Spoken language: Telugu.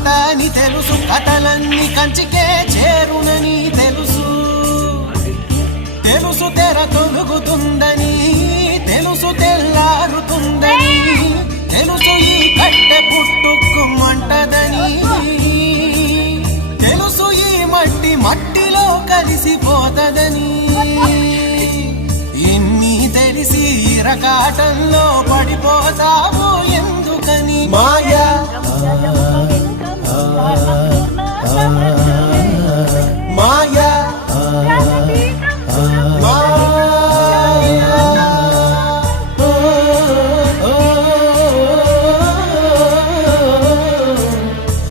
కథ అని తెలుసు, కథలన్నీ కంచికే చేరునని తెలుసు. తెలుసు తెర తొలుగుతుందని, తెలుసు తెల్లారుతుందని, తెలుసు ఈ కట్టె పుట్టుకుమంటదని, తెలుసు ఈ మట్టి మట్టిలో కలిసిపోతదని. ఎన్ని తెలిసి ఇరకాటంలో పడిపోతావు ఎందుకని మాయా